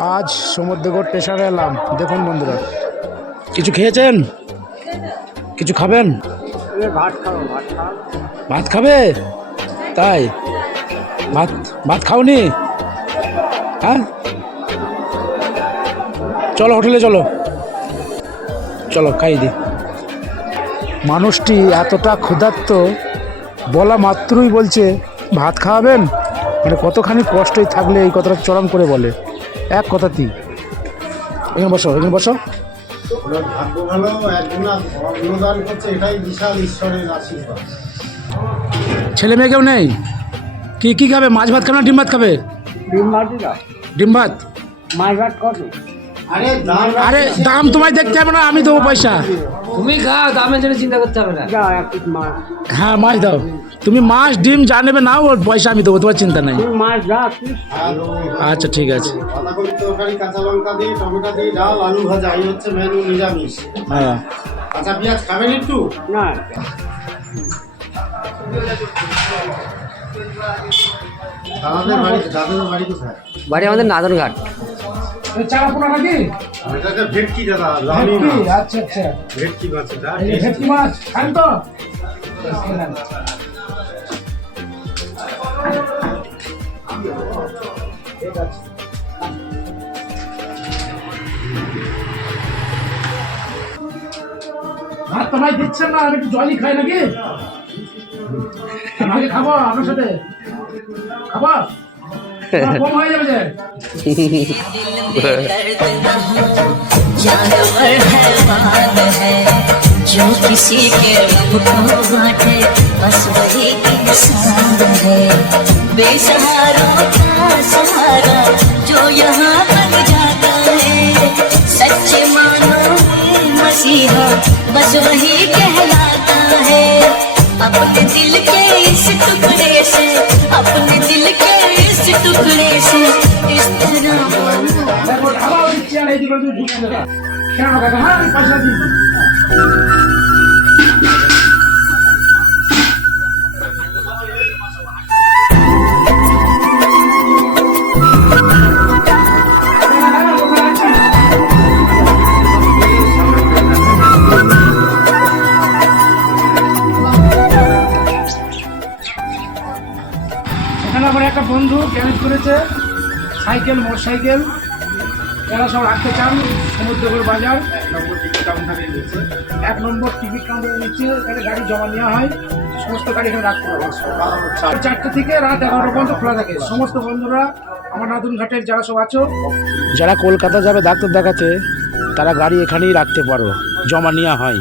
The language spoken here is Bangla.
আজ সমুদ্রগড় স্টেশনে এলাম। দেখুন বন্ধুরা। কিছু খেয়েছেন? কিছু খাবেন? ভাত খাবে? তাই? ভাত ভাত খাওনি? হ্যাঁ? চলো হোটেলে চলো। চলো খাই দি। মানুষটি এতটা ক্ষুধার্ত বলা মাত্রই বলছে ভাত খাওয়াবেন? মানে কতখানি কষ্টই থাকলে এই কথাটা চরম করে বলে। এক কথাতেই এখানে বসো এখানে বসো। ওনার ভাগ্য ভালো একজনা করছে এটাই বিশাল ঈশ্বরের আশীর্বাদ। ছেলে মেয়ে কেউ নেই? কি কি খাবে? মাছ ভাত খাবে না ডিম ভাত খাবে? ডিম ভাত ডিম ভাত? মাছ ভাত কত? আরে দাম আরে দাম তোমায় দেখতে হবে না আমি দেবো পয়সা। তুমি খাও দামের জন্য চিন্তা করতে হবে না। হ্যাঁ মাছ দাও। তুমি মাছ ডিম যা নেবে নাও ওর পয়সা আমি দেবো তোমার চিন্তা নাই। আচ্ছা ঠিক আছে। বাঁধাকপি কাঁচা লঙ্কা দিয়ে টমেটো দিয়ে ডাল আলু ভাজা এই হচ্ছে মেনু নিরামিষ। হ্যাঁ। কাঁচা পেঁয়াজ খাবেন একটু? না। বাড়ি আমাদের নাদনঘাট। চারাপোনা নাকি? এটাকে ভেটকি দাদা আচ্ছা আচ্ছা। ভেটকি মাছ এটা ভেটকি মাছ খান তো। ভাত তো ভাই দিচ্ছেন না আমি একটু জলই খাই নাকি? আগে খাব আপনার সাথে? খাব? जो किसी के बांटे बस वही इंसान है बेसहारों का सहारा जो यहाँ बन जाता है। सच्चे मानो मसीहा बस वही कहलाता है। अपने दिल टुकड़े से इस तरह मानो দেখো খাওয়া দিচ্ছি আর এইদিকে তুই ঢুকে দেবা কেন কাকা হ্যাঁ আমি পয়সা দিই আমার একটা বন্ধু গ্যারেজ করেছে, সাইকেল মোটর সাইকেল এরা সব রাখতে চান সমুদ্রগড় বাজার। এক নম্বর টিকিট কাউন্টারে নিচ্ছে। এক নম্বর টিকিট কাউন্টারে নিচ্ছে, এখানে গাড়ি জমা নেওয়া হয়। সমস্ত গাড়ি এখানে রাখতে সকাল চারটে থেকে রাত এগারোটা পর্যন্ত খোলা থাকে। সমস্ত বন্ধুরা, আমার নাদুন ঘাটের যারা সব আছো, যারা কলকাতা যাবে, ডাক্তার দেখাতে তারা গাড়ি এখানেই রাখতে পারো। জমা নেওয়া হয়।